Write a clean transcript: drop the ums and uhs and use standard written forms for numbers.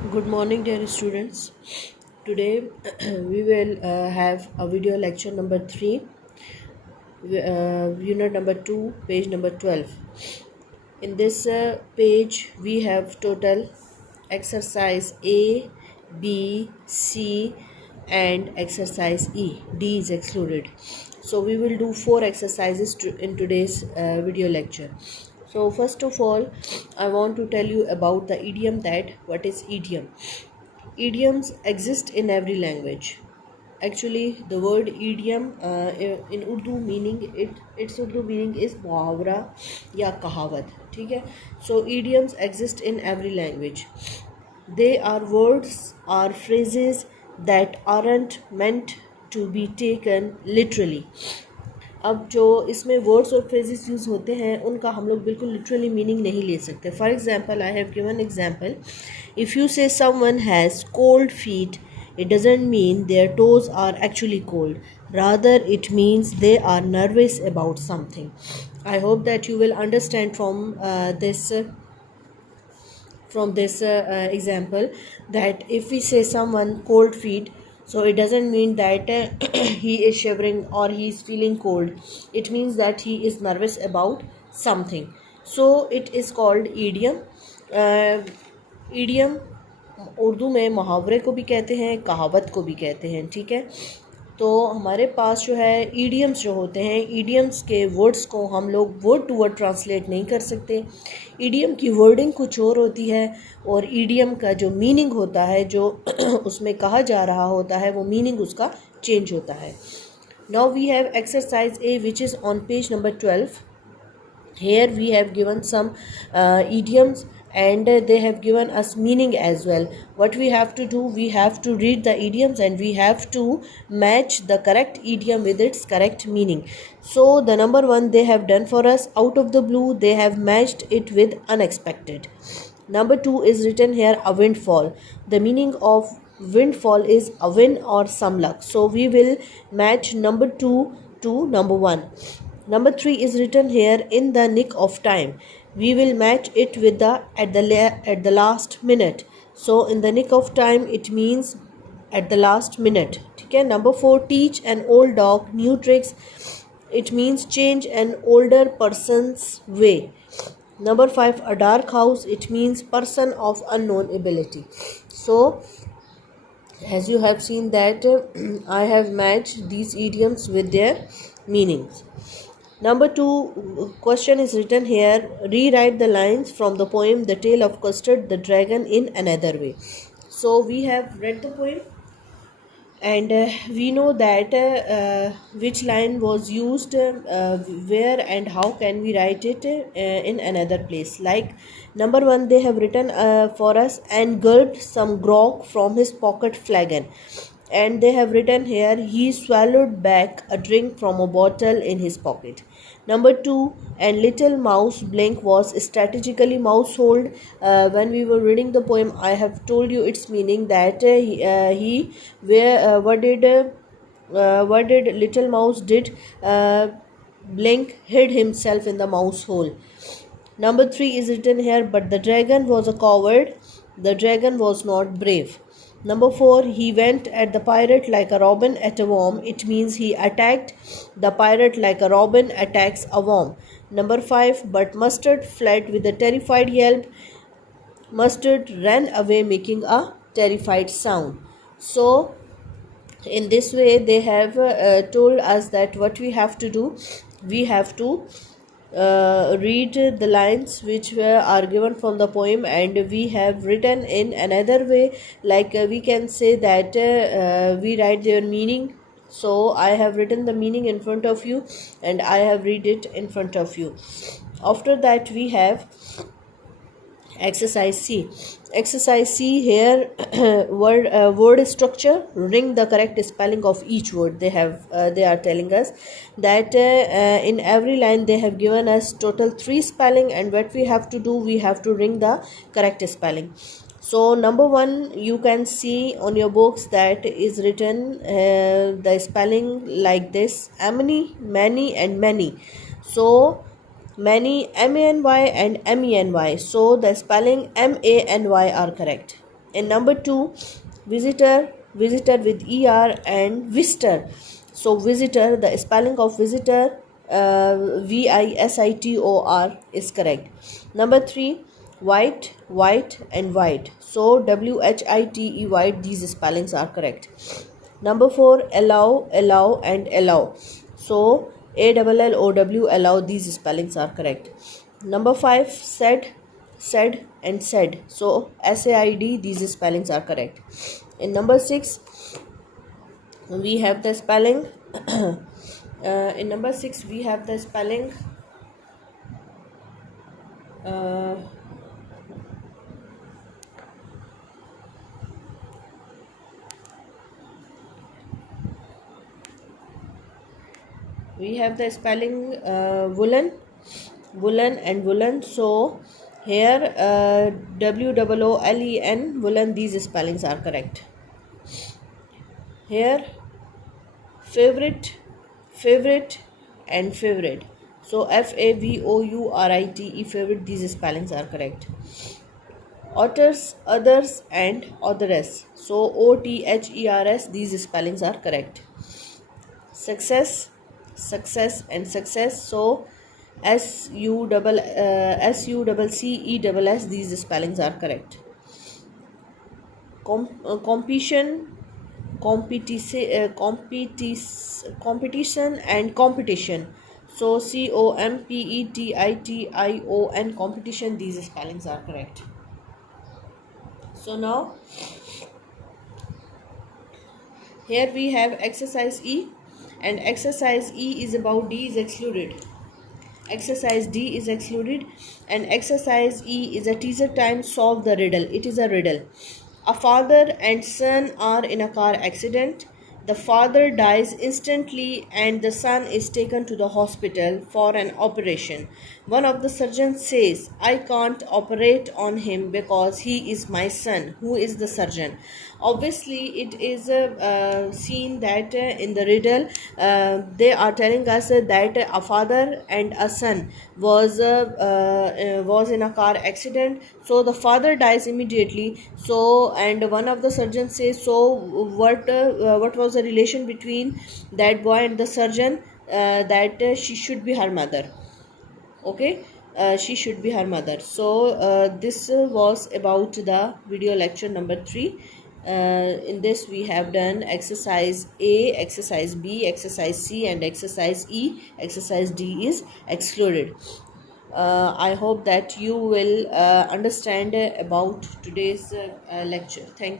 Good morning, dear students. Today we will have a video lecture number 3, unit number 2, page number 12. In this page, we have total exercise A, B, C, and exercise E. D is excluded. So we will do 4 exercises in today's video lecture. So first of all, I want to tell you about the idiom. That what is idiom? Idioms exist in every language. Actually, the word idiom in Urdu meaning its Urdu meaning is मुहावरा या कहावत. ठीक है. So idioms exist in every language. They are words or phrases that aren't meant to be taken literally. अब जो इसमें words और phrases use होते हैं उनका हम लोग बिल्कुल लिटरली मीनिंग नहीं ले सकते. For example, I have given example. If you say someone has cold feet, it doesn't mean their toes are actually cold. Rather, it means they are nervous about something. I hope that you will understand from this example that if we say someone cold feet, so it doesn't mean that he is shivering or he is feeling cold. It means that he is nervous about something. So it is called idiom. Idiom Urdu में मुहावरे को भी कहते हैं, कहावत को भी कहते हैं. ठीक है. तो हमारे पास जो है ईडियम्स जो होते हैं, ईडियम्स के वर्ड्स को हम लोग वर्ड टू वर्ड ट्रांसलेट नहीं कर सकते. ईडियम की वर्डिंग कुछ और होती है और ईडियम का जो मीनिंग होता है, जो उसमें कहा जा रहा होता है, वो मीनिंग उसका चेंज होता है. Now we have exercise A which is on page number 12. Here we have given some idioms and they have given us meaning as well. What we have to do, we have to read the idioms and we have to match the correct idiom with its correct meaning. So the number one they have done for us, out of the blue they have matched it with unexpected. Number two is written here, a windfall. The meaning of windfall is a win or some luck. So we will match number two to number one. Number 3 is written here, in the nick of time. We will match it with the at the last minute. So in the nick of time it means at the last minute. Okay. Number 4, teach an old dog new tricks. It means change an older person's way. Number 5, a dark house. It means person of unknown ability. So as you have seen that I have matched these idioms with their meanings. Number 2 question is written here, rewrite the lines from the poem The Tale of Custard the Dragon in another way. So we have read the poem and we know that which line was used where and how can we write it in another place. Like number 1 they have written for us, and gulped some grog from his pocket flagon. And they have written here, he swallowed back a drink from a bottle in his pocket. Number 2, and little mouse blink was strategically mousehold. When we were reading the poem, I have told you its meaning that what did little mouse did? Blink hid himself in the mouse hole. Number 3 is written here, but the dragon was a coward. The dragon was not brave. Number 4, he went at the pirate like a robin at a worm. It means he attacked the pirate like a robin attacks a worm. Number 5, but Mustard fled with a terrified yelp. Mustard ran away making a terrified sound. So in this way they have told us that what we have to do, we have to read the lines which are given from the poem, and we have written in another way. Like we can say that we write their meaning. So I have written the meaning in front of you and I have read it in front of you. After that we have exercise C. Exercise C here, word structure. Ring the correct spelling of each word. They are telling us that in every line they have given us total 3 spelling, and what we have to do, we have to ring the correct spelling. So number 1, you can see on your books that is written the spelling like this, many and many. So many, M-A-N-Y and M-E-N-Y. So the spelling M-A-N-Y are correct. And number 2, visitor, visitor with er and visitor. So visitor, the spelling of visitor, visitor is correct. Number 3, white, white and white. So white, white, these spellings are correct. Number 4, allow, allow and allow. So ALLOW, allow, these spellings are correct. Number 5, said, said and said. So SAID, these spellings are correct. In number 6, we have the spelling. In number 6, we have the spelling. Uh, we have the spelling woolen, woolen and woolen. So here WOOLEN, woolen, these spellings are correct. Here favorite, favorite and favorite. So FAVOURITE, favorite, these spellings are correct. Otters, others and others. So OTHERS, these spellings are correct. Success, success and success. So SUCCESS, these spellings are correct. Competition, competition and competition. So COMPETITION, competition, these spellings are correct. So now here we have exercise E, and exercise E is about D is excluded. Exercise D is excluded, and exercise E is a teaser time, solve the riddle. It is a riddle. A father and son are in a car accident. The father dies instantly and the son is taken to the hospital for an operation. One of the surgeons says, I can't operate on him because he is my son. Who is the surgeon? Obviously, it is seen that in the riddle, they are telling us that a father and a son was in a car accident. So the father dies immediately. So, and one of the surgeons says, so what was the relation between that boy and the surgeon? That she should be her mother. Okay. She should be her mother. So this was about the video lecture number 3. In this we have done exercise A, exercise B, exercise C and exercise E. Exercise D is excluded. I hope that you will understand about today's lecture. Thank you.